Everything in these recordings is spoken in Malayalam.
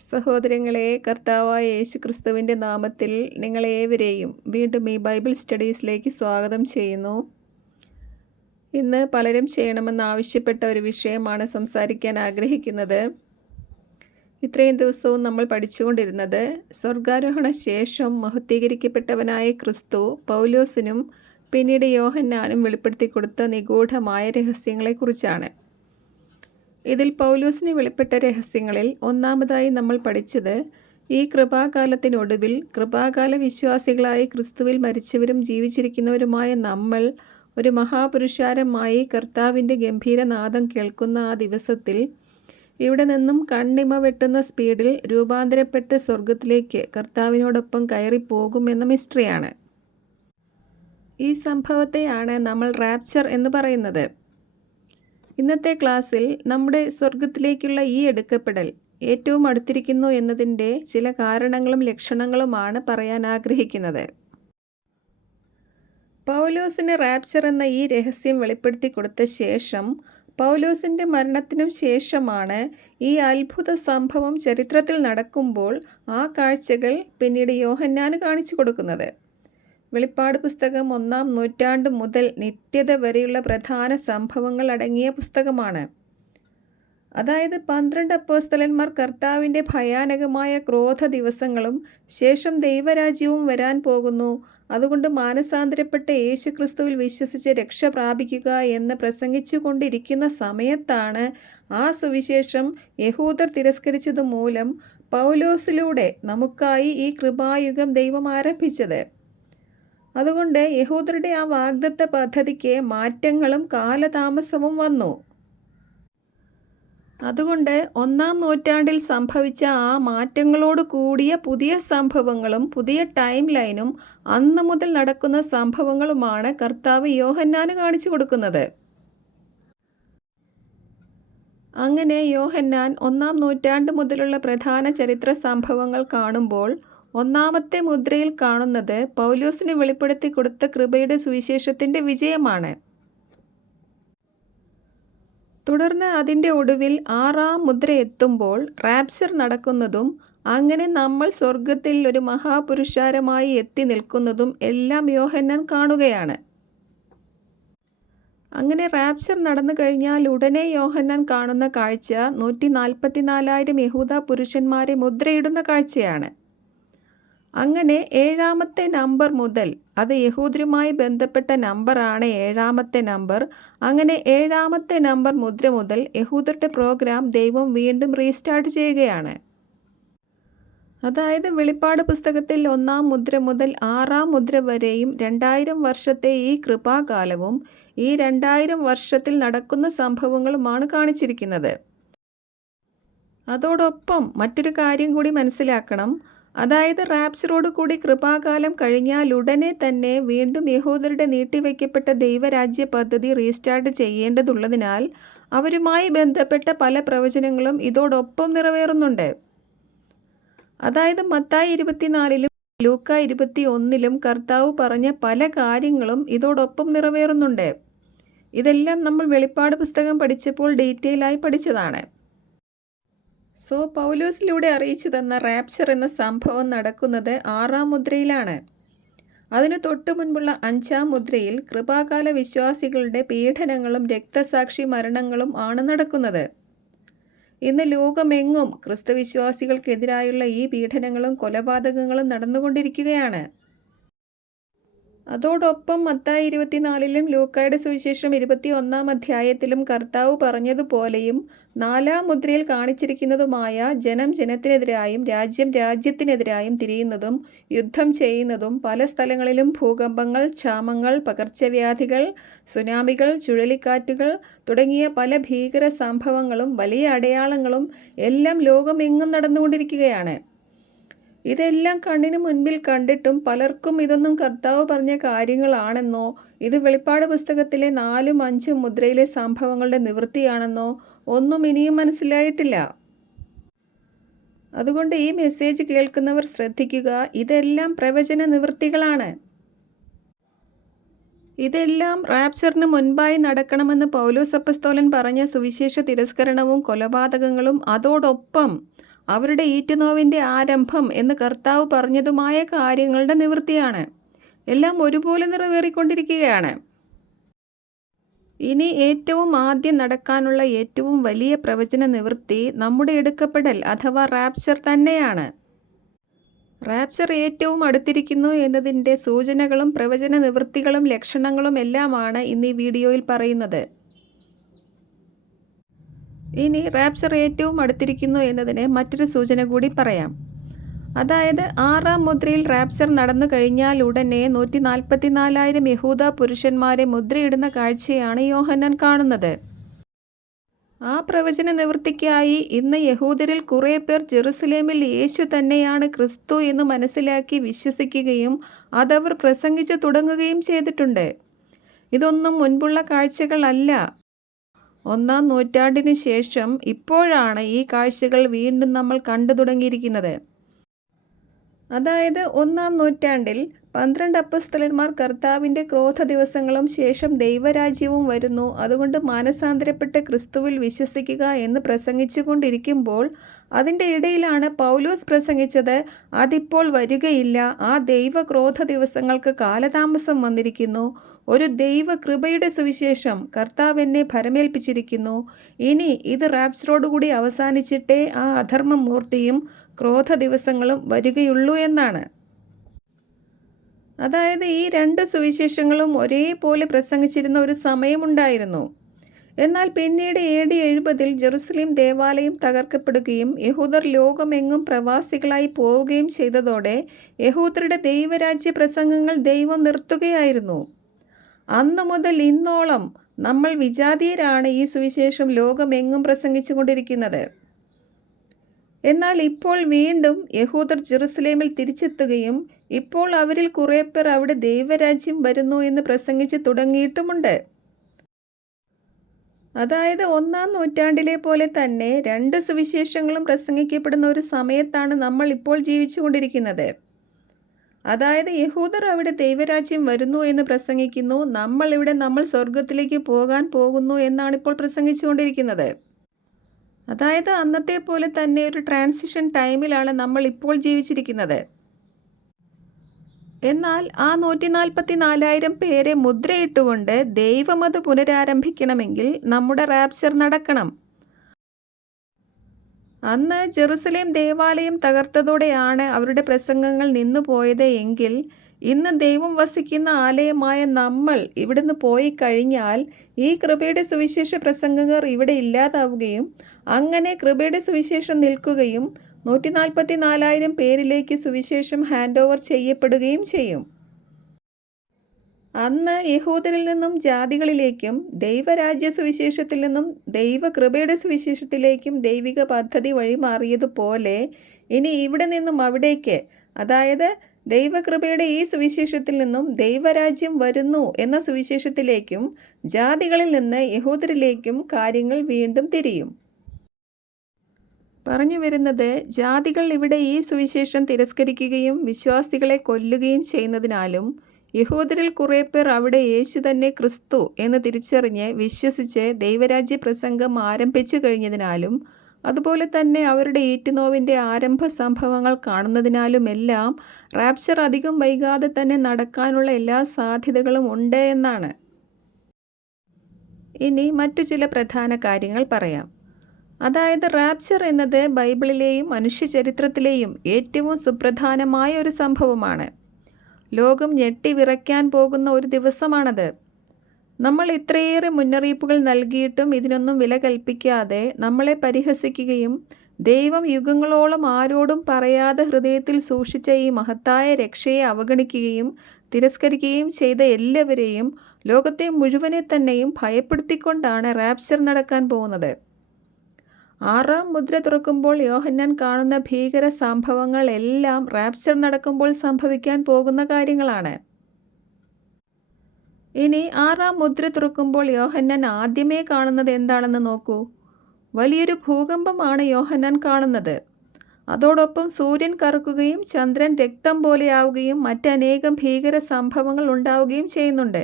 സഹോദരങ്ങളെ കർത്താവായ യേശു ക്രിസ്തുവിന്റെ നാമത്തിൽ നിങ്ങളേവരെയും വീണ്ടും ഈ ബൈബിൾ സ്റ്റഡീസിലേക്ക് സ്വാഗതം ചെയ്യുന്നു. ഇന്ന് പലരും ചെയ്യണമെന്ന് ആവശ്യപ്പെട്ട ഒരു വിഷയമാണ് സംസാരിക്കാൻ ആഗ്രഹിക്കുന്നത്. ഇത്രയും ദിവസവും നമ്മൾ പഠിച്ചുകൊണ്ടിരുന്നത് സ്വർഗാരോഹണ ശേഷം മഹത്വീകരിക്കപ്പെട്ടവനായ ക്രിസ്തു പൗലോസിനും പിന്നീട് യോഹന്നാനും വെളിപ്പെടുത്തി കൊടുത്ത നിഗൂഢമായ രഹസ്യങ്ങളെക്കുറിച്ചാണ്. ഇതിൽ പൗലോസിന് വെളിപ്പെട്ട രഹസ്യങ്ങളിൽ ഒന്നാമതായി നമ്മൾ പഠിച്ചത് ഈ കൃപാകാലത്തിനൊടുവിൽ കൃപാകാല വിശ്വാസികളായി ക്രിസ്തുവിൽ മരിച്ചവരും ജീവിച്ചിരിക്കുന്നവരുമായ നമ്മൾ ഒരു മഹാപുരുഷാരമായി കർത്താവിന്റെ ഗംഭീരനാദം കേൾക്കുന്ന ആ ദിവസത്തിൽ ഇവിടെ നിന്നും കണ്ണിമ വെട്ടുന്ന സ്പീഡിൽ രൂപാന്തരപ്പെട്ട് സ്വർഗത്തിലേക്ക് കർത്താവിനോടൊപ്പം കയറിപ്പോകുമെന്ന മിസ്റ്ററിയാണ്. ഈ സംഭവത്തെയാണ് നമ്മൾ റാപ്ചർ എന്ന് പറയുന്നത്. ഇന്നത്തെ ക്ലാസ്സിൽ നമ്മുടെ സ്വർഗത്തിലേക്കുള്ള ഈ എടുക്കപ്പെടൽ ഏറ്റവും അടുത്തിരിക്കുന്നു എന്നതിന്റെ ചില കാരണങ്ങളും ലക്ഷണങ്ങളുമാണ് പറയാൻ ആഗ്രഹിക്കുന്നത്. പൗലോസിന് റാപ്ചർ എന്ന ഈ രഹസ്യം വെളിപ്പെടുത്തി കൊടുത്ത ശേഷം പൗലോസിന്റെ മരണത്തിനും ശേഷമാണ് ഈ അത്ഭുത സംഭവം ചരിത്രത്തിൽ നടക്കുമ്പോൾ ആ കാഴ്ചകൾ പിന്നീട് യോഹന്നാന് കാണിച്ചു കൊടുക്കുന്നത്. വെളിപ്പാട് പുസ്തകം ഒന്നാം നൂറ്റാണ്ട് മുതൽ നിത്യത വരെയുള്ള പ്രധാന സംഭവങ്ങൾ അടങ്ങിയ പുസ്തകമാണ്. അതായത് പന്ത്രണ്ട് അപ്പോസ്തലന്മാർ കർത്താവിന്റെ ഭയാനകമായ ക്രോധ ദിവസങ്ങളും ശേഷം ദൈവരാജ്യവും വരാൻ പോകുന്നു. അതുകൊണ്ട് മാനസാന്തരപ്പെട്ട യേശുക്രിസ്തുവിൽ വിശ്വസിച്ച് രക്ഷ പ്രാപിക്കുക എന്ന് പ്രസംഗിച്ചു കൊണ്ടിരിക്കുന്ന സമയത്താണ് ആ സുവിശേഷം യഹൂദർ തിരസ്കരിച്ചതുമൂലം പൗലോസിലൂടെ നമുക്കായി ഈ കൃപായുഗം ദൈവം ആരംഭിച്ചത്. അതുകൊണ്ട് യഹൂദരുടെ ആ വാഗ്ദത്ത പദ്ധതിക്ക് മാറ്റങ്ങളും കാലതാമസവും വന്നു. അതുകൊണ്ട് ഒന്നാം നൂറ്റാണ്ടിൽ സംഭവിച്ച ആ മാറ്റങ്ങളോട് കൂടിയ പുതിയ സംഭവങ്ങളും പുതിയ ടൈം ലൈനും അന്ന് മുതൽ നടക്കുന്ന സംഭവങ്ങളുമാണ് കർത്താവ് യോഹന്നാന് കാണിച്ചു കൊടുക്കുന്നത്. അങ്ങനെ യോഹന്നാൻ ഒന്നാം നൂറ്റാണ്ട് മുതലുള്ള പ്രധാന ചരിത്ര സംഭവങ്ങൾ കാണുമ്പോൾ ഒന്നാമത്തെ മുദ്രയിൽ കാണുന്നത് പൗലോസിന് വെളിപ്പെടുത്തി കൊടുത്ത കൃപയുടെ സുവിശേഷത്തിന്റെ വിജയമാണ്. തുടർന്ന് അതിന്റെ ഒടുവിൽ ആറാം മുദ്ര എത്തുമ്പോൾ റാപ്സർ നടക്കുന്നതും അങ്ങനെ നമ്മൾ സ്വർഗത്തിൽ ഒരു മഹാപുരുഷാരമായി എത്തി നിൽക്കുന്നതും എല്ലാം യോഹന്നാൻ കാണുകയാണ്. അങ്ങനെ റാപ്ചർ നടന്നു കഴിഞ്ഞാൽ ഉടനെ യോഹന്നാൻ കാണുന്ന കാഴ്ച നൂറ്റി നാൽപ്പത്തിനാലായിരം യഹൂദ പുരുഷന്മാരെ മുദ്രയിടുന്ന കാഴ്ചയാണ്. അങ്ങനെ ഏഴാമത്തെ നമ്പർ മുതൽ അത് യഹൂദരുമായി ബന്ധപ്പെട്ട നമ്പറാണ് ഏഴാമത്തെ നമ്പർ. അങ്ങനെ ഏഴാമത്തെ നമ്പർ മുദ്ര മുതൽ യഹൂദരുടെ പ്രോഗ്രാം ദൈവം വീണ്ടും റീസ്റ്റാർട്ട് ചെയ്യുകയാണ്. അതായത് വെളിപ്പാട് പുസ്തകത്തിൽ ഒന്നാം മുദ്ര മുതൽ ആറാം മുദ്ര വരെയും രണ്ടായിരം വർഷത്തെ ഈ കൃപാകാലവും ഈ രണ്ടായിരം വർഷത്തിൽ നടക്കുന്ന സംഭവങ്ങളുമാണ് കാണിച്ചിരിക്കുന്നത്. അതോടൊപ്പം മറ്റൊരു കാര്യം കൂടി മനസ്സിലാക്കണം. അതായത് റാപ്സിറോട് കൂടി കൃപാകാലം കഴിഞ്ഞാൽ ഉടനെ തന്നെ വീണ്ടും യഹൂദരുടെ നീട്ടിവെക്കപ്പെട്ട ദൈവരാജ്യ പദ്ധതി റീസ്റ്റാർട്ട് ചെയ്യേണ്ടതുള്ളതിനാൽ അവരുമായി ബന്ധപ്പെട്ട പല പ്രവചനങ്ങളും ഇതോടൊപ്പം നിറവേറുന്നുണ്ട്. അതായത് മത്തായി ഇരുപത്തിനാലിലും ലൂക്ക ഇരുപത്തി ഒന്നിലും കർത്താവ് പറഞ്ഞ പല കാര്യങ്ങളും ഇതോടൊപ്പം നിറവേറുന്നുണ്ട്. ഇതെല്ലാം നമ്മൾ വെളിപ്പാട് പുസ്തകം പഠിച്ചപ്പോൾ ഡീറ്റെയിൽ ആയി പഠിച്ചതാണ്. സോ പൗലോസിലൂടെ അറിയിച്ചു തന്ന റാപ്ചർ എന്ന സംഭവം നടക്കുന്നത് ആറാം മുദ്രയിലാണ്. അതിനു തൊട്ടു മുൻപുള്ള അഞ്ചാം മുദ്രയിൽ കൃപാകാല വിശ്വാസികളുടെ പീഡനങ്ങളും രക്തസാക്ഷി മരണങ്ങളും ആണ് നടക്കുന്നത്. ഇന്ന് ലോകമെങ്ങും ക്രിസ്തുവിശ്വാസികൾക്കെതിരായുള്ള ഈ പീഡനങ്ങളും കൊലപാതകങ്ങളും നടന്നുകൊണ്ടിരിക്കുകയാണ്. അതോടൊപ്പം മത്തായി ഇരുപത്തിനാലിലും ലൂക്കായുടെ സുവിശേഷം ഇരുപത്തി ഒന്നാം അധ്യായത്തിലും കർത്താവ് പറഞ്ഞതുപോലെയും നാലാം മുദ്രയിൽ കാണിച്ചിരിക്കുന്നതുമായ ജനം ജനത്തിനെതിരായും രാജ്യം രാജ്യത്തിനെതിരായും തിരിയുന്നതും യുദ്ധം ചെയ്യുന്നതും പല സ്ഥലങ്ങളിലും ഭൂകമ്പങ്ങൾ ക്ഷാമങ്ങൾ പകർച്ചവ്യാധികൾ സുനാമികൾ ചുഴലിക്കാറ്റുകൾ തുടങ്ങിയ പല ഭീകര സംഭവങ്ങളും വലിയ അടയാളങ്ങളും എല്ലാം ലോകമെങ്ങും നടന്നുകൊണ്ടിരിക്കുകയാണ്. ഇതെല്ലാം കണ്ണിന് മുൻപിൽ കണ്ടിട്ടും പലർക്കും ഇതൊന്നും കർത്താവ് പറഞ്ഞ കാര്യങ്ങളാണെന്നോ ഇത് വെളിപ്പാട് പുസ്തകത്തിലെ നാലും അഞ്ചും മുദ്രയിലെ സംഭവങ്ങളുടെ നിവൃത്തിയാണെന്നോ ഒന്നും ഇനിയും മനസ്സിലായിട്ടില്ല. അതുകൊണ്ട് ഈ മെസ്സേജ് കേൾക്കുന്നവർ ശ്രദ്ധിക്കുക ഇതെല്ലാം പ്രവചന നിവൃത്തികളാണ്. ഇതെല്ലാം റാപ്ചറിന് മുൻപായി നടക്കണമെന്ന് പൗലോസപ്പസ്തോലൻ പറഞ്ഞ സുവിശേഷ തിരസ്കരണവും കൊലപാതകങ്ങളും അതോടൊപ്പം അവരുടെ ഈറ്റുനോവിന്റെ ആരംഭം എന്ന് കർത്താവ് പറഞ്ഞതുമായ കാര്യങ്ങളുടെ നിവൃത്തിയാണ്. എല്ലാം ഒരുപോലെ നിറവേറിക്കൊണ്ടിരിക്കുകയാണ്. ഇനി ഏറ്റവും ആദ്യം നടക്കാനുള്ള ഏറ്റവും വലിയ പ്രവചന നിവൃത്തി നമ്മുടെ എടുക്കപ്പെടൽ അഥവാ റാപ്ചർ തന്നെയാണ്. റാപ്ചർ ഏറ്റവും അടുത്തിരിക്കുന്നു എന്നതിന്റെ സൂചനകളും പ്രവചന നിവൃത്തികളും ലക്ഷണങ്ങളും എല്ലാമാണ് ഇന്ന് ഈ വീഡിയോയിൽ പറയുന്നത്. ഇനി റാപ്ചർ ഏറ്റവും അടുത്തിരിക്കുന്നു എന്നതിന് മറ്റൊരു സൂചന കൂടി പറയാം. അതായത് ആറാം മുദ്രയിൽ റാപ്ചർ നടന്നു കഴിഞ്ഞാൽ ഉടനെ നൂറ്റി നാൽപ്പത്തിനാലായിരം യഹൂദ പുരുഷന്മാരെ മുദ്രയിടുന്ന കാഴ്ചയാണ് യോഹന്നാൻ കാണുന്നത്. ആ പ്രവചന നിവൃത്തിക്കായി ഇന്ന് യഹൂദരിൽ കുറേ പേർ ജെറുസലേമിൽ യേശു തന്നെയാണ് ക്രിസ്തു എന്ന് മനസ്സിലാക്കി വിശ്വസിക്കുകയും അതവർ പ്രസംഗിച്ച് തുടങ്ങുകയും ചെയ്തിട്ടുണ്ട്. ഇതൊന്നും മുൻപുള്ള കാഴ്ചകളല്ല. ഒന്നാം നൂറ്റാണ്ടിന് ശേഷം ഇപ്പോഴാണ് ഈ കാഴ്ചകൾ വീണ്ടും നമ്മൾ കണ്ടു തുടങ്ങിയിരിക്കുന്നത്. അതായത് ഒന്നാം നൂറ്റാണ്ടിൽ പന്ത്രണ്ട് അപ്പസ്തലന്മാർ കർത്താവിന്റെ ക്രോധ ദിവസങ്ങളും ശേഷം ദൈവരാജ്യവും വരുന്നു. അതുകൊണ്ട് മാനസാന്തരപ്പെട്ട് ക്രിസ്തുവിൽ വിശ്വസിക്കുക എന്ന് പ്രസംഗിച്ചു കൊണ്ടിരിക്കുമ്പോൾ അതിന്റെ ഇടയിലാണ് പൗലോസ് പ്രസംഗിച്ചത് അതിപ്പോൾ വരികയില്ല. ആ ദൈവക്രോധ ദിവസങ്ങൾക്ക് കാലതാമസം വന്നിരിക്കുന്നു. ഒരു ദൈവ കൃപയുടെ സുവിശേഷം കർത്താവ് എന്നെ ഭരമേൽപ്പിച്ചിരിക്കുന്നു. ഇനി ഇത് റാപ്സറോടുകൂടി അവസാനിച്ചിട്ടേ ആ അധർമ്മ മൂർത്തിയും ക്രോധ ദിവസങ്ങളും വരികയുള്ളൂ എന്നാണ്. അതായത് ഈ രണ്ട് സുവിശേഷങ്ങളും ഒരേപോലെ പ്രസംഗിച്ചിരുന്ന ഒരു സമയമുണ്ടായിരുന്നു. എന്നാൽ പിന്നീട് എ ഡി എഴുപതിൽ ജെറുസലേം ദേവാലയം തകർക്കപ്പെടുകയും യഹൂദർ ലോകമെങ്ങും പ്രവാസികളായി പോവുകയും ചെയ്തതോടെ യഹൂദരുടെ ദൈവരാജ്യ പ്രസംഗങ്ങൾ ദൈവം നിർത്തുകയായിരുന്നു. അന്നു മുതൽ ഇന്നോളം നമ്മൾ വിജാതീയരാണ് ഈ സുവിശേഷം ലോകമെങ്ങും പ്രസംഗിച്ചു കൊണ്ടിരിക്കുന്നത് എന്നാൽ ഇപ്പോൾ വീണ്ടും യഹൂദർ ജെറുസലേമിൽ തിരിച്ചെത്തുകയും ഇപ്പോൾ അവരിൽ കുറേ പേർ അവിടെ ദൈവരാജ്യം വരുന്നു എന്ന് പ്രസംഗിച്ച് തുടങ്ങിയിട്ടുമുണ്ട്. അതായത് ഒന്നാം നൂറ്റാണ്ടിലെ പോലെ തന്നെ രണ്ട് സുവിശേഷങ്ങളും പ്രസംഗിക്കപ്പെടുന്ന ഒരു സമയത്താണ് നമ്മൾ ഇപ്പോൾ ജീവിച്ചുകൊണ്ടിരിക്കുന്നത്. അതായത് യഹൂദർ അവിടെ ദൈവരാജ്യം വരുന്നു എന്ന് പ്രസംഗിക്കുന്നു. നമ്മൾ ഇവിടെ നമ്മൾ സ്വർഗത്തിലേക്ക് പോകാൻ പോകുന്നു എന്നാണ് ഇപ്പോൾ പ്രസംഗിച്ചുകൊണ്ടിരിക്കുന്നത്. അതായത് അന്നത്തെ പോലെ തന്നെ ഒരു ട്രാൻസിഷൻ ടൈമിലാണ് നമ്മൾ ഇപ്പോൾ ജീവിച്ചിരിക്കുന്നത്. എന്നാൽ ആ നൂറ്റി നാൽപ്പത്തി നാലായിരം പേരെ മുദ്രയിട്ടുകൊണ്ട് ദൈവമത് പുനരാരംഭിക്കണമെങ്കിൽ നമ്മുടെ റാപ്ചർ നടക്കണം. അന്ന് ജെറുസലേം ദേവാലയം തകർത്തതോടെയാണ് അവരുടെ പ്രസംഗങ്ങൾ നിന്നുപോയത് എങ്കിൽ ഇന്ന് ദൈവം വസിക്കുന്ന ആലയമായ നമ്മൾ ഇവിടുന്ന് പോയി കഴിഞ്ഞാൽ ഈ കൃപയുടെ സുവിശേഷ പ്രസംഗകർ ഇവിടെ ഇല്ലാതാവുകയും അങ്ങനെ കൃപയുടെ സുവിശേഷം നിൽക്കുകയും നൂറ്റി നാൽപ്പത്തി നാലായിരം പേരിലേക്ക് സുവിശേഷം ഹാൻഡ് ഓവർ ചെയ്യപ്പെടുകയും ചെയ്യും. അന്ന് യഹൂദരിൽ നിന്നും ജാതികളിലേക്കും ദൈവരാജ്യ സുവിശേഷത്തിൽ നിന്നും ദൈവകൃപയുടെ സുവിശേഷത്തിലേക്കും ദൈവിക പദ്ധതി വഴി മാറിയതുപോലെ ഇനി ഇവിടെ നിന്നും അവിടേക്ക് അതായത് ദൈവകൃപയുടെ ഈ സുവിശേഷത്തിൽ നിന്നും ദൈവരാജ്യം വരുന്നു എന്ന സുവിശേഷത്തിലേക്കും ജാതികളിൽ നിന്ന് യഹൂദരിലേക്കും കാര്യങ്ങൾ വീണ്ടും തിരിയും. പറഞ്ഞു വരുന്നത് ജാതികൾ ഇവിടെ ഈ സുവിശേഷം തിരസ്കരിക്കുകയും വിശ്വാസികളെ കൊല്ലുകയും ചെയ്യുന്നതിനാലും യഹൂദരിൽ കുറേ പേർ അവിടെ യേശു തന്നെ ക്രിസ്തു എന്ന് തിരിച്ചറിഞ്ഞ് വിശ്വസിച്ച് ദൈവരാജ്യ പ്രസംഗം ആരംഭിച്ചു കഴിഞ്ഞതിനാലും അതുപോലെ തന്നെ അവരുടെ ഈറ്റുനോവിന്റെ ആരംഭ സംഭവങ്ങൾ കാണുന്നതിനാലുമെല്ലാം റാപ്ചർ അധികം വൈകാതെ തന്നെ നടക്കാനുള്ള എല്ലാ സാധ്യതകളും ഉണ്ട് എന്നാണ്. ഇനി മറ്റു ചില പ്രധാന കാര്യങ്ങൾ പറയാം. അതായത് റാപ്ചർ എന്നത് ബൈബിളിലെയും മനുഷ്യചരിത്രത്തിലെയും ഏറ്റവും സുപ്രധാനമായ ഒരു സംഭവമാണ്. ലോകം ഞെട്ടി വിറയ്ക്കാൻ പോകുന്ന ഒരു ദിവസമാണത്. നമ്മൾ ഇത്രയേറെ മുന്നറിയിപ്പുകൾ നൽകിയിട്ടും ഇതിനൊന്നും വില കൽപ്പിക്കാതെ നമ്മളെ പരിഹസിക്കുകയും ദൈവം യുഗങ്ങളോളം ആരോടും പറയാതെ ഹൃദയത്തിൽ സൂക്ഷിച്ച ഈ മഹത്തായ രക്ഷയെ അവഗണിക്കുകയും തിരസ്കരിക്കുകയും ചെയ്ത എല്ലാവരെയും ലോകത്തെ മുഴുവനെ തന്നെയും ഭയപ്പെടുത്തിക്കൊണ്ടാണ് റാപ്ചർ നടക്കാൻ പോകുന്നത്. ആറാം മുദ്ര തുറക്കുമ്പോൾ യോഹന്നാൻ കാണുന്ന ഭീകര സംഭവങ്ങൾ എല്ലാം റാപ്ചർ നടക്കുമ്പോൾ സംഭവിക്കാൻ പോകുന്ന കാര്യങ്ങളാണ്. ഇനി ആറാം മുദ്ര തുറക്കുമ്പോൾ യോഹന്നാൻ ആദ്യമേ കാണുന്നത് എന്താണെന്ന് നോക്കൂ. വലിയൊരു ഭൂകമ്പമാണ് യോഹന്നാൻ കാണുന്നത്. അതോടൊപ്പം സൂര്യൻ കറക്കുകയും ചന്ദ്രൻ രക്തം പോലെയാവുകയും മറ്റനേകം ഭീകര സംഭവങ്ങൾ ഉണ്ടാവുകയും ചെയ്യുന്നുണ്ട്.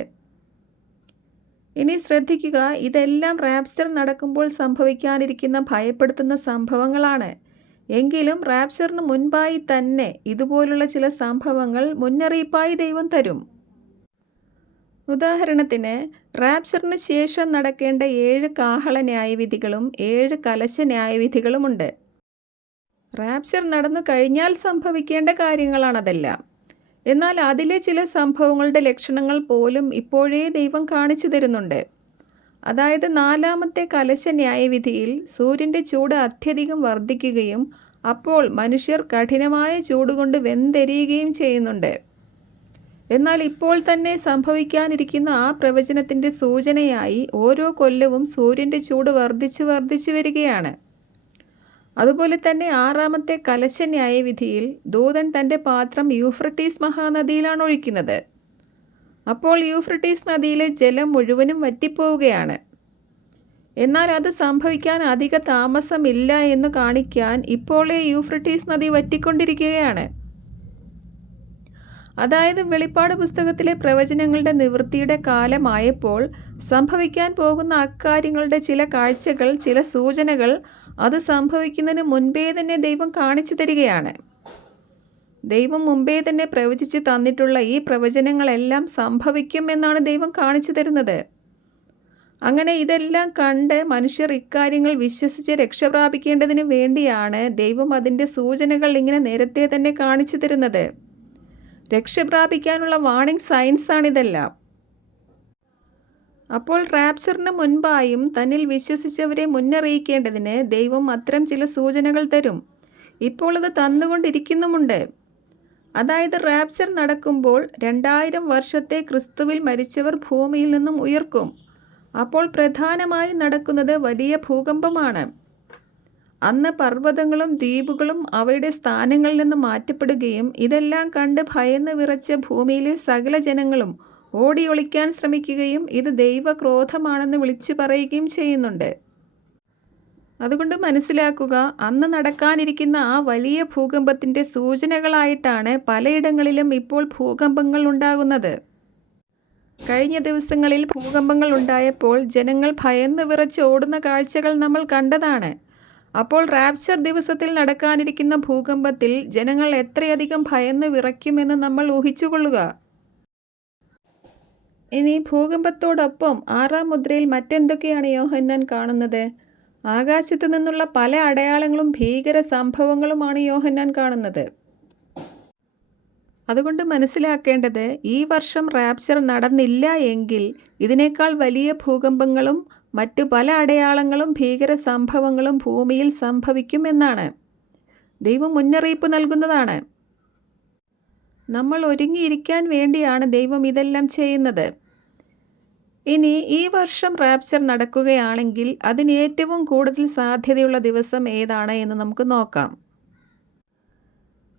ഇനി ശ്രദ്ധിക്കുക ഇതെല്ലാം റാപ്ചർ നടക്കുമ്പോൾ സംഭവിക്കാനിരിക്കുന്ന ഭയപ്പെടുത്തുന്ന സംഭവങ്ങളാണ്. എങ്കിലും റാപ്ചറിന് മുൻപായി തന്നെ ഇതുപോലുള്ള ചില സംഭവങ്ങൾ മുന്നറിയിപ്പായി ദൈവം തരും. ഉദാഹരണത്തിന് റാപ്ചറിന് ശേഷം നടക്കേണ്ട ഏഴ് കാഹള ന്യായവിധികളും ഏഴ് കലശ ന്യായവിധികളുമുണ്ട്. റാപ്ചർ നടന്നു കഴിഞ്ഞാൽ സംഭവിക്കേണ്ട കാര്യങ്ങളാണതെല്ലാം. എന്നാൽ അതിലെ ചില സംഭവങ്ങളുടെ ലക്ഷണങ്ങൾ പോലും ഇപ്പോഴേ ദൈവം കാണിച്ചു തരുന്നുണ്ട്. അതായത് നാലാമത്തെ കലശ ന്യായവിധിയിൽ സൂര്യന്റെ ചൂട് അത്യധികം വർദ്ധിക്കുകയും അപ്പോൾ മനുഷ്യർ കഠിനമായ ചൂടുകൊണ്ട് വെന്തെരിയുകയും ചെയ്യുന്നുണ്ട്. എന്നാൽ ഇപ്പോൾ തന്നെ സംഭവിക്കാനിരിക്കുന്ന ആ പ്രവചനത്തിന്റെ സൂചനയായി ഓരോ കൊല്ലവും സൂര്യന്റെ ചൂട് വർദ്ധിച്ചു വർദ്ധിച്ചു വരികയാണ്. അതുപോലെ തന്നെ ആറാമത്തെ കലശ ന്യായവിധിയിൽ ദൂതൻ തന്റെ പാത്രം യൂഫ്രട്ടീസ് മഹാനദിയിലാണ് ഒഴിക്കുന്നത്. അപ്പോൾ യൂഫ്രട്ടീസ് നദിയിലെ ജലം മുഴുവനും വറ്റിപ്പോവുകയാണ്. എന്നാൽ അത് സംഭവിക്കാൻ അധിക താമസമില്ല എന്ന് കാണിക്കാൻ ഇപ്പോഴേ യൂഫ്രട്ടീസ് നദി വറ്റിക്കൊണ്ടിരിക്കുകയാണ്. അതായത് വെളിപ്പാട് പുസ്തകത്തിലെ പ്രവചനങ്ങളുടെ നിവൃത്തിയുടെ കാലമായപ്പോൾ സംഭവിക്കാൻ പോകുന്ന അക്കാര്യങ്ങളുടെ ചില കാഴ്ചകൾ ചില സൂചനകൾ അത് സംഭവിക്കുന്നതിന് മുൻപേ തന്നെ ദൈവം കാണിച്ചു തരികയാണ്. ദൈവം മുമ്പേ തന്നെ പ്രവചിച്ച് തന്നിട്ടുള്ള ഈ പ്രവചനങ്ങളെല്ലാം സംഭവിക്കും എന്നാണ് ദൈവം കാണിച്ചു തരുന്നത്. അങ്ങനെ ഇതെല്ലാം കണ്ട് മനുഷ്യർ ഇക്കാര്യങ്ങൾ വിശ്വസിച്ച് രക്ഷപ്രാപിക്കേണ്ടതിന് വേണ്ടിയാണ് ദൈവം അതിന്റെ സൂചനകൾ ഇങ്ങനെ നേരത്തെ തന്നെ കാണിച്ചു തരുന്നത്. രക്ഷപ്രാപിക്കാനുള്ള വാണിംഗ് സയൻസാണിതെല്ലാം അപ്പോൾ റാപ്ചറിന് മുൻപായും തന്നിൽ വിശ്വസിച്ചവരെ മുന്നറിയിക്കേണ്ടതിന് ദൈവം അത്തരം ചില സൂചനകൾ തരും. ഇപ്പോൾ അത് തന്നുകൊണ്ടിരിക്കുന്നുമുണ്ട്. അതായത് റാപ്ചർ നടക്കുമ്പോൾ രണ്ടായിരം വർഷത്തെ ക്രിസ്തുവിൽ മരിച്ചവർ ഭൂമിയിൽ നിന്നും ഉയർക്കും. അപ്പോൾ പ്രധാനമായി നടക്കുന്നത് വലിയ ഭൂകമ്പമാണ്. അന്ന് പർവതങ്ങളും ദ്വീപുകളും അവയുടെ സ്ഥാനങ്ങളിൽ നിന്ന് മാറ്റപ്പെടുകയും ഇതെല്ലാം കണ്ട് ഭയന്ന് വിറച്ച ഭൂമിയിലെ സകല ജനങ്ങളും ഓടി ഒളിക്കാൻ ശ്രമിക്കുകയും ഇത് ദൈവക്രോധമാണെന്ന് വിളിച്ചു പറയുകയും ചെയ്യുന്നുണ്ട്. അതുകൊണ്ട് മനസ്സിലാക്കുക അന്ന് നടക്കാനിരിക്കുന്ന ആ വലിയ ഭൂകമ്പത്തിന്റെ സൂചനകളായിട്ടാണ് പലയിടങ്ങളിലും ഇപ്പോൾ ഭൂകമ്പങ്ങൾ ഉണ്ടാകുന്നത്. കഴിഞ്ഞ ദിവസങ്ങളിൽ ഭൂകമ്പങ്ങൾ ഉണ്ടായപ്പോൾ ജനങ്ങൾ ഭയന്ന് വിറച്ച് ഓടുന്ന കാഴ്ചകൾ നമ്മൾ കണ്ടതാണ്. അപ്പോൾ റാപ്ചർ ദിവസത്തിൽ നടക്കാനിരിക്കുന്ന ഭൂകമ്പത്തിൽ ജനങ്ങൾ എത്രയധികം ഭയന്ന് വിറയ്ക്കുമെന്ന് നമ്മൾ ഊഹിച്ചുകൊള്ളുക. ഇനി ഭൂകമ്പത്തോടൊപ്പം ആറാം മുദ്രയിൽ മറ്റെന്തൊക്കെയാണ് യോഹന്നാൻ കാണുന്നത്? ആകാശത്തു നിന്നുള്ള പല അടയാളങ്ങളും ഭീകര സംഭവങ്ങളുമാണ് യോഹന്നാൻ കാണുന്നത്. അതുകൊണ്ട് മനസ്സിലാക്കേണ്ടത് ഈ വർഷം റാപ്ചർ നടന്നില്ല എങ്കിൽ ഇതിനേക്കാൾ വലിയ ഭൂകമ്പങ്ങളും മറ്റു പല അടയാളങ്ങളും ഭീകര സംഭവങ്ങളും ഭൂമിയിൽ സംഭവിക്കും എന്നാണ്. ദൈവം മുന്നറിയിപ്പ് നൽകുന്നതാണ്. നമ്മൾ ഒരുങ്ങിയിരിക്കാൻ വേണ്ടിയാണ് ദൈവം ഇതെല്ലാം ചെയ്യുന്നത്. ഇനി ഈ വർഷം റാപ്ചർ നടക്കുകയാണെങ്കിൽ അതിന് ഏറ്റവും കൂടുതൽ സാധ്യതയുള്ള ദിവസം ഏതാണ് എന്ന് നമുക്ക് നോക്കാം.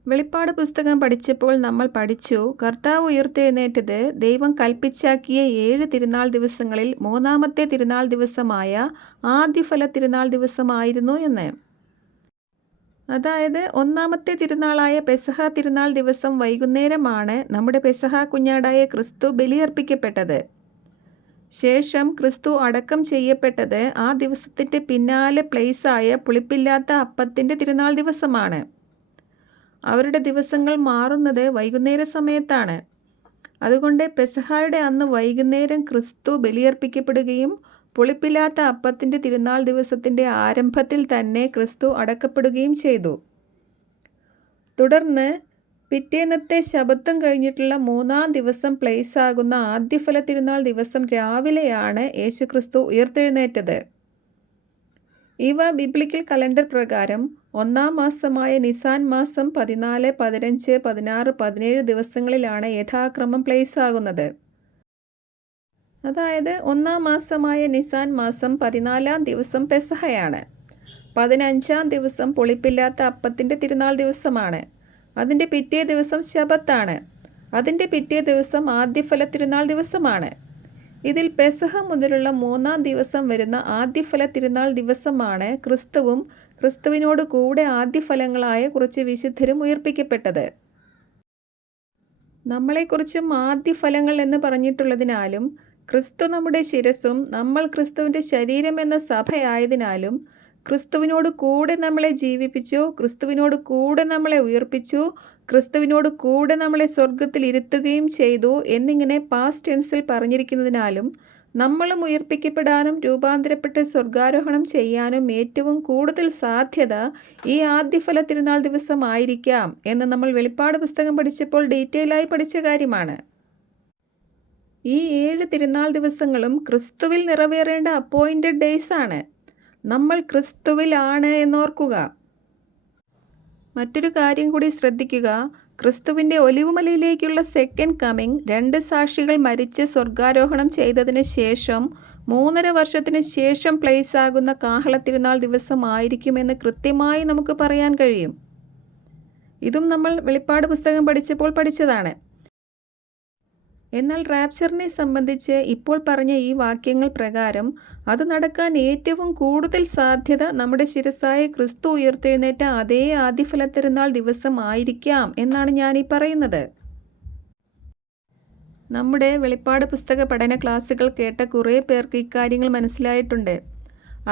വെളിപ്പാട് പുസ്തകം പഠിച്ചപ്പോൾ നമ്മൾ പഠിച്ചു കർത്താവ് ഉയർത്തെഴുന്നേറ്റത് ദൈവം കൽപ്പിച്ചാക്കിയ ഏഴ് തിരുനാൾ ദിവസങ്ങളിൽ മൂന്നാമത്തെ തിരുനാൾ ദിവസമായ ആദ്യഫല തിരുനാൾ ദിവസമായിരുന്നു എന്ന്. അതായത് ഒന്നാമത്തെ തിരുനാളായ പെസഹ തിരുനാൾ ദിവസം വൈകുന്നേരമാണ് നമ്മുടെ പെസഹ കുഞ്ഞാടായ ക്രിസ്തു ബലിയർപ്പിക്കപ്പെട്ടത്. ശേഷം ക്രിസ്തു അടക്കം ചെയ്യപ്പെട്ടത് ആ ദിവസത്തിന്റെ പിന്നാലെ പ്ലേസായ പുളിപ്പില്ലാത്ത അപ്പത്തിന്റെ തിരുനാൾ ദിവസമാണ്. അവരുടെ ദിവസങ്ങൾ മാറുന്നത് വൈകുന്നേര സമയത്താണ്. അതുകൊണ്ട് പെസഹായുടെ അന്ന് വൈകുന്നേരം ക്രിസ്തു ബലിയർപ്പിക്കപ്പെടുകയും പുളിപ്പില്ലാത്ത അപ്പത്തിന്റെ തിരുനാൾ ദിവസത്തിന്റെ ആരംഭത്തിൽ തന്നെ ക്രിസ്തു അടക്കപ്പെടുകയും ചെയ്തു. തുടർന്ന് പിറ്റേന്നത്തെ ശബത്തും കഴിഞ്ഞിട്ടുള്ള മൂന്നാം ദിവസം പ്ലേസ് ആകുന്ന ആദ്യഫല തിരുനാൾ ദിവസം രാവിലെയാണ് യേശുക്രിസ്തു ഉയർത്തെഴുന്നേറ്റത്. ഇവ ബിബ്ലിക്കൽ കലണ്ടർ പ്രകാരം ഒന്നാം മാസമായ നിസാൻ മാസം പതിനാല് പതിനഞ്ച് പതിനാറ് പതിനേഴ് ദിവസങ്ങളിലാണ് യഥാക്രമം പ്ലേസ് ആകുന്നത് അതായത് ഒന്നാം മാസമായ നിസാൻ മാസം പതിനാലാം ദിവസം പെസഹയാണ്. പതിനഞ്ചാം ദിവസം പൊളിപ്പില്ലാത്ത അപ്പത്തിന്റെ തിരുനാൾ ദിവസമാണ്. അതിന്റെ പിറ്റേ ദിവസം ശബത്താണ്. അതിന്റെ പിറ്റേ ദിവസം ആദ്യഫല തിരുനാൾ ദിവസമാണ്. ഇതിൽ പെസഹ മുതലുള്ള മൂന്നാം ദിവസം വരുന്ന ആദ്യഫല തിരുനാൾ ദിവസമാണ് ക്രിസ്തുവും ക്രിസ്തുവിനോട് കൂടെ ആദ്യഫലങ്ങളായ കുറച്ച് വിശുദ്ധരും ഉയർപ്പിക്കപ്പെട്ടത്. നമ്മളെക്കുറിച്ചും ആദ്യഫലങ്ങൾ എന്ന് പറഞ്ഞിട്ടുള്ളതിനാലും ക്രിസ്തു നമ്മുടെ ശിരസും നമ്മൾ ക്രിസ്തുവിന്റെ ശരീരം എന്ന സഭയായതിനാലും ക്രിസ്തുവിനോട് കൂടെ നമ്മളെ ജീവിപ്പിച്ചു ക്രിസ്തുവിനോട് കൂടെ നമ്മളെ ഉയർപ്പിച്ചു ക്രിസ്തുവിനോട് കൂടെ നമ്മളെ സ്വർഗത്തിൽ ഇരുത്തുകയും ചെയ്തു എന്നിങ്ങനെ പാസ്റ്റ് ടെൻസിൽ പറഞ്ഞിരിക്കുന്നതിനാലും നമ്മളും ഉയർപ്പിക്കപ്പെടാനും രൂപാന്തരപ്പെട്ട് സ്വർഗാരോഹണം ചെയ്യാനും ഏറ്റവും കൂടുതൽ സാധ്യത ഈ ആദ്യഫല തിരുനാൾ ദിവസമായിരിക്കാം എന്ന് നമ്മൾ വെളിപ്പാട് പുസ്തകം പഠിച്ചപ്പോൾ ഡീറ്റെയിലായി പഠിച്ച കാര്യമാണ്. ഈ ഏഴ് തിരുനാൾ ദിവസങ്ങളും ക്രിസ്തുവിൽ നിറവേറേണ്ട അപ്പോയിന്റഡ് ഡേയ്സ് ആണ്. നമ്മൾ ക്രിസ്തുവിലാണ് എന്നോർക്കുക. മറ്റൊരു കാര്യം കൂടി ശ്രദ്ധിക്കുക. ക്രിസ്തുവിന്റെ ഒലിവുമലയിലേക്കുള്ള സെക്കൻഡ് കമ്മിങ് രണ്ട് സാക്ഷികൾ മരിച്ച് സ്വർഗാരോഹണം ചെയ്തതിന് ശേഷം മൂന്നര വർഷത്തിന് ശേഷം പ്ലേസ് ആകുന്ന കാഹള തിരുനാൾ ദിവസമായിരിക്കുമെന്ന് കൃത്യമായി നമുക്ക് പറയാൻ കഴിയും. ഇതും നമ്മൾ വെളിപ്പാട് പുസ്തകം പഠിച്ചപ്പോൾ പഠിച്ചതാണ്. എന്നാൽ റാപ്ചറിനെ സംബന്ധിച്ച് ഇപ്പോൾ പറഞ്ഞ ഈ വാക്യങ്ങൾ പ്രകാരം അത് നടക്കാൻ ഏറ്റവും കൂടുതൽ സാധ്യത നമ്മുടെ ശിരസായ ക്രിസ്തു ഉയർത്തെഴുന്നേറ്റ അതേ ആദ്യഫല തിരുനാൾ ദിവസം ആയിരിക്കാം എന്നാണ് ഈ പറയുന്നത്. നമ്മുടെ വെളിപ്പാട് പുസ്തക പഠന ക്ലാസ്സുകൾ കേട്ട കുറേ പേർക്ക് ഇക്കാര്യങ്ങൾ മനസ്സിലായിട്ടുണ്ട്.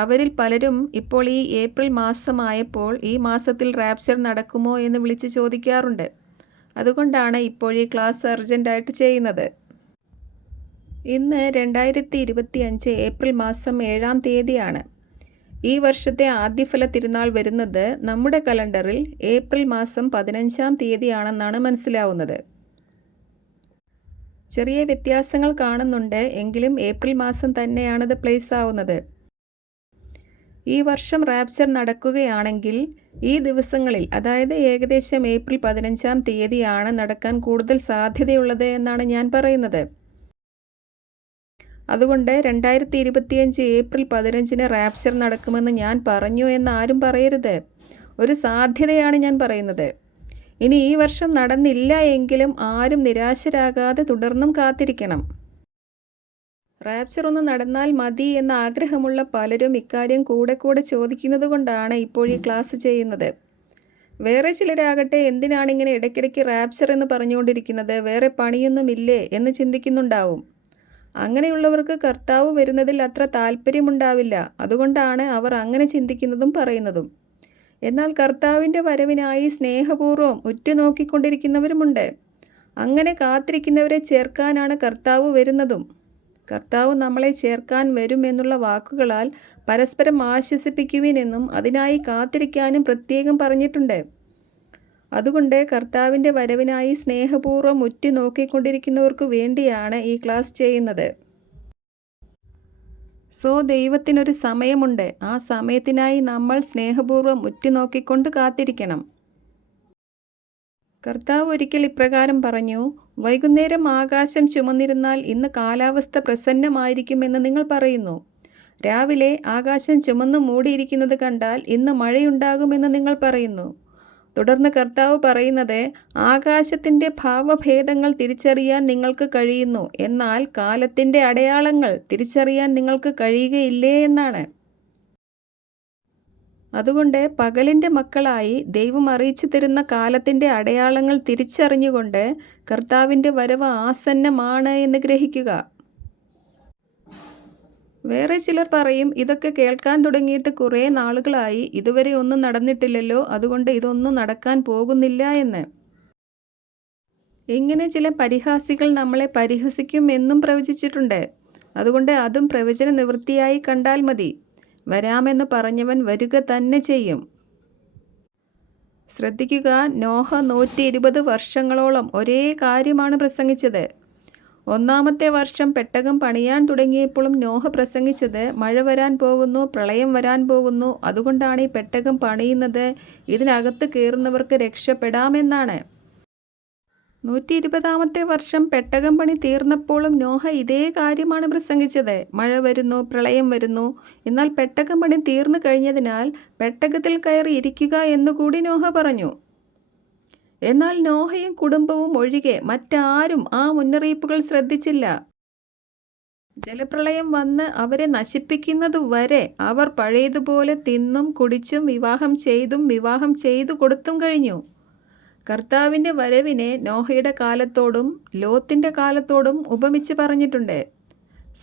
അവരിൽ പലരും ഇപ്പോൾ ഈ ഏപ്രിൽ മാസമായപ്പോൾ ഈ മാസത്തിൽ റാപ്ചർ നടക്കുമോ എന്ന് വിളിച്ച് ചോദിക്കാറുണ്ട്. അതുകൊണ്ടാണ് ഇപ്പോൾ ഈ ക്ലാസ് അർജന്റായിട്ട് ചെയ്യുന്നത്. ഇന്ന് രണ്ടായിരത്തി ഇരുപത്തി അഞ്ച് ഏപ്രിൽ മാസം ഏഴാം തീയതിയാണ്. ഈ വർഷത്തെ ആദ്യഫല തിരുനാൾ വരുന്നത് നമ്മുടെ കലണ്ടറിൽ ഏപ്രിൽ മാസം പതിനഞ്ചാം തീയതിയാണെന്നാണ് മനസ്സിലാവുന്നത്. ചെറിയ വ്യത്യാസങ്ങൾ കാണുന്നുണ്ട് എങ്കിലും ഏപ്രിൽ മാസം തന്നെയാണത് പ്ലേസ് ആവുന്നത്. ഈ വർഷം റാപ്ചർ നടക്കുകയാണെങ്കിൽ ഈ ദിവസങ്ങളിൽ അതായത് ഏകദേശം ഏപ്രിൽ പതിനഞ്ചാം തീയതിയാണ് നടക്കാൻ കൂടുതൽ സാധ്യതയുള്ളത് എന്നാണ് ഞാൻ പറയുന്നത്. അതുകൊണ്ട് രണ്ടായിരത്തി ഇരുപത്തിയഞ്ച് ഏപ്രിൽ പതിനഞ്ചിന് റാപ്ചർ നടക്കുമെന്ന് ഞാൻ പറഞ്ഞു എന്ന് ആരും പറയരുത്. ഒരു സാധ്യതയാണ് ഞാൻ പറയുന്നത്. ഇനി ഈ വർഷം നടന്നില്ല എങ്കിലും ആരും നിരാശരാകാതെ തുടർന്നും കാത്തിരിക്കണം. റാപ്ചർ ഒന്ന് നടന്നാൽ മതി എന്ന ആഗ്രഹമുള്ള പലരും ഇക്കാര്യം കൂടെ കൂടെ ചോദിക്കുന്നത് കൊണ്ടാണ് ഇപ്പോൾ ഈ ക്ലാസ് ചെയ്യുന്നത്. വേറെ ചിലരാകട്ടെ എന്തിനാണ് ഇങ്ങനെ ഇടയ്ക്കിടയ്ക്ക് റാപ്ചർ എന്ന് പറഞ്ഞുകൊണ്ടിരിക്കുന്നത്? വേറെ പണിയൊന്നുമില്ലേ എന്ന് ചിന്തിക്കുന്നുണ്ടാവും. അങ്ങനെയുള്ളവർക്ക് കർത്താവ് വരുന്നതിൽ അത്ര താല്പര്യമുണ്ടാവില്ല. അതുകൊണ്ടാണ് അവർ അങ്ങനെ ചിന്തിക്കുന്നതും പറയുന്നതും. എന്നാൽ കർത്താവിന്റെ വരവിനായി സ്നേഹപൂർവം ഉറ്റുനോക്കിക്കൊണ്ടിരിക്കുന്നവരുമുണ്ട്. അങ്ങനെ കാത്തിരിക്കുന്നവരെ ചേർക്കാനാണ് കർത്താവ് വരുന്നതും. കർത്താവ് നമ്മളെ ചേർക്കാൻ വരും എന്നുള്ള വാക്കുകളാൽ പരസ്പരം ആശ്വസിപ്പിക്കുവിനെന്നും അതിനായി കാത്തിരിക്കാനും പ്രത്യേകം പറഞ്ഞിട്ടുണ്ട്. അതുകൊണ്ട് കർത്താവിന്റെ വരവിനായി സ്നേഹപൂർവം ഉറ്റു നോക്കിക്കൊണ്ടിരിക്കുന്നവർക്ക് വേണ്ടിയാണ് ഈ ക്ലാസ് ചെയ്യുന്നത്. സോ ദൈവത്തിനൊരു സമയമുണ്ട്. ആ സമയത്തിനായി നമ്മൾ സ്നേഹപൂർവം ഉറ്റുനോക്കിക്കൊണ്ട് കാത്തിരിക്കണം. കർത്താവ് ഒരിക്കൽ ഇപ്രകാരം പറഞ്ഞു വൈകുന്നേരം ആകാശം ചുമന്നിരുന്നാൽ ഇന്ന് കാലാവസ്ഥ പ്രസന്നമായിരിക്കുമെന്ന് നിങ്ങൾ പറയുന്നു. രാവിലെ ആകാശം ചുമന്നു മൂടിയിരിക്കുന്നത് കണ്ടാൽ ഇന്ന് മഴയുണ്ടാകുമെന്ന് നിങ്ങൾ പറയുന്നു. തുടർന്ന് കർത്താവ് പറയുന്നത് ആകാശത്തിന്റെ ഭാവഭേദങ്ങൾ തിരിച്ചറിയാൻ നിങ്ങൾക്ക് കഴിയുന്നു. എന്നാൽ കാലത്തിന്റെ അടയാളങ്ങൾ തിരിച്ചറിയാൻ നിങ്ങൾക്ക് കഴിയുകയില്ലേ എന്നാണ്. അതുകൊണ്ട് പകലിന്റെ മക്കളായി ദൈവം അറിയിച്ചു തരുന്ന കാലത്തിന്റെ അടയാളങ്ങൾ തിരിച്ചറിഞ്ഞുകൊണ്ട് കർത്താവിന്റെ വരവ് ആസന്നമാണ് എന്ന് ഗ്രഹിക്കുക. വേറെ ചിലർ പറയും ഇതൊക്കെ കേൾക്കാൻ തുടങ്ങിയിട്ട് കുറേ നാളുകളായി. ഇതുവരെ ഒന്നും നടന്നിട്ടില്ലല്ലോ. അതുകൊണ്ട് ഇതൊന്നും നടക്കാൻ പോകുന്നില്ല എന്ന്. ഇങ്ങനെ ചില പരിഹാസികൾ നമ്മളെ പരിഹസിക്കും എന്നും പ്രവചിച്ചിട്ടുണ്ട്. അതുകൊണ്ട് അതും പ്രവചന നിവൃത്തിയായി കണ്ടാൽ മതി. വരാമെന്ന് പറഞ്ഞവൻ വരിക തന്നെ ചെയ്യും. ശ്രദ്ധിക്കുക നോഹ നൂറ്റി ഇരുപത് വർഷങ്ങളോളം ഒരേ കാര്യമാണ് പ്രസംഗിച്ചത്. ഒന്നാമത്തെ വർഷം പെട്ടകം പണിയാൻ തുടങ്ങിയപ്പോഴും നോഹ പ്രസംഗിച്ചത് മഴ വരാൻ പോകുന്നു പ്രളയം വരാൻ പോകുന്നു അതുകൊണ്ടാണ് ഈ പെട്ടകം പണിയുന്നത് ഇതിനകത്ത് കയറുന്നവർക്ക് രക്ഷപ്പെടാമെന്നാണ്. നൂറ്റി ഇരുപതാമത്തെ വർഷം പെട്ടകം പണി തീർന്നപ്പോഴും നോഹ ഇതേ കാര്യമാണ് പ്രസംഗിച്ചത്. മഴ വരുന്നു പ്രളയം വരുന്നു. എന്നാൽ പെട്ടകം പണി തീർന്നു കഴിഞ്ഞതിനാൽ പെട്ടകത്തിൽ കയറി ഇരിക്കുക എന്നുകൂടി നോഹ പറഞ്ഞു. എന്നാൽ നോഹയും കുടുംബവും ഒഴികെ മറ്റാരും ആ മുന്നറിയിപ്പുകൾ ശ്രദ്ധിച്ചില്ല. ജലപ്രളയം വന്ന് അവരെ നശിപ്പിക്കുന്നത് വരെ അവർ പഴയതുപോലെ തിന്നും കുടിച്ചും വിവാഹം ചെയ്തും വിവാഹം ചെയ്തു കൊടുത്തും കഴിഞ്ഞു. കർത്താവിന്റെ വരവിനെ നോഹയുടെ കാലത്തോടും ലോത്തിന്റെ കാലത്തോടും ഉപമിച്ച് പറഞ്ഞിട്ടുണ്ട്.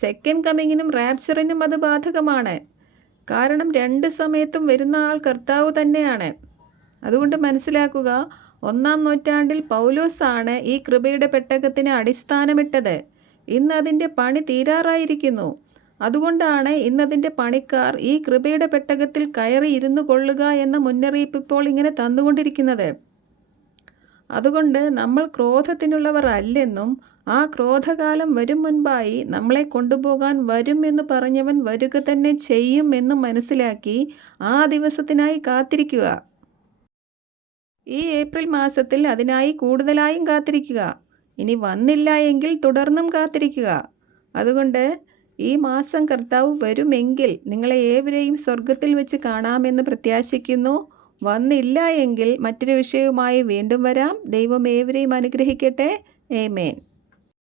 സെക്കൻഡ് കമ്മിങ്ങിനും റാപ്ചറിനും അത് ബാധകമാണ്. കാരണം രണ്ട് സമയത്തും വരുന്ന ആൾ കർത്താവ് തന്നെയാണ്. അതുകൊണ്ട് മനസ്സിലാക്കുക ഒന്നാം നൂറ്റാണ്ടിൽ പൗലോസാണ് ഈ കൃപയുടെ പെട്ടകത്തിന് അടിസ്ഥാനമിട്ടത്. ഇന്ന് അതിന്റെ പണി തീരാറായിരിക്കുന്നു. അതുകൊണ്ടാണ് ഇന്നതിന്റെ പണിക്കാർ ഈ കൃപയുടെ പെട്ടകത്തിൽ കയറി ഇരുന്നു കൊള്ളുക എന്ന മുന്നറിയിപ്പ് ഇപ്പോൾ ഇങ്ങനെ തന്നുകൊണ്ടിരിക്കുന്നത്. അതുകൊണ്ട് നമ്മൾ ക്രോധത്തിനുള്ളവർ അല്ലെന്നും ആ ക്രോധകാലം വരും മുൻപായി നമ്മളെ കൊണ്ടുപോകാൻ വരും എന്ന് പറഞ്ഞവൻ വരിക തന്നെ ചെയ്യും എന്നും മനസ്സിലാക്കി ആ ദിവസത്തിനായി കാത്തിരിക്കുക. ഈ ഏപ്രിൽ മാസത്തിൽ അതിനായി കൂടുതലായും കാത്തിരിക്കുക. ഇനി വന്നില്ല എങ്കിൽ തുടർന്നും കാത്തിരിക്കുക. അതുകൊണ്ട് ഈ മാസം കർത്താവ് വരുമെങ്കിൽ നിങ്ങളെ ഏവരെയും സ്വർഗത്തിൽ വെച്ച് കാണാമെന്ന് പ്രത്യാശിക്കുന്നു. വന്നില്ല എങ്കിൽ മറ്റൊരു വിഷയവുമായി വീണ്ടും വരാം. ദൈവം ഏവരെയും അനുഗ്രഹിക്കട്ടെ. ഏമേൻ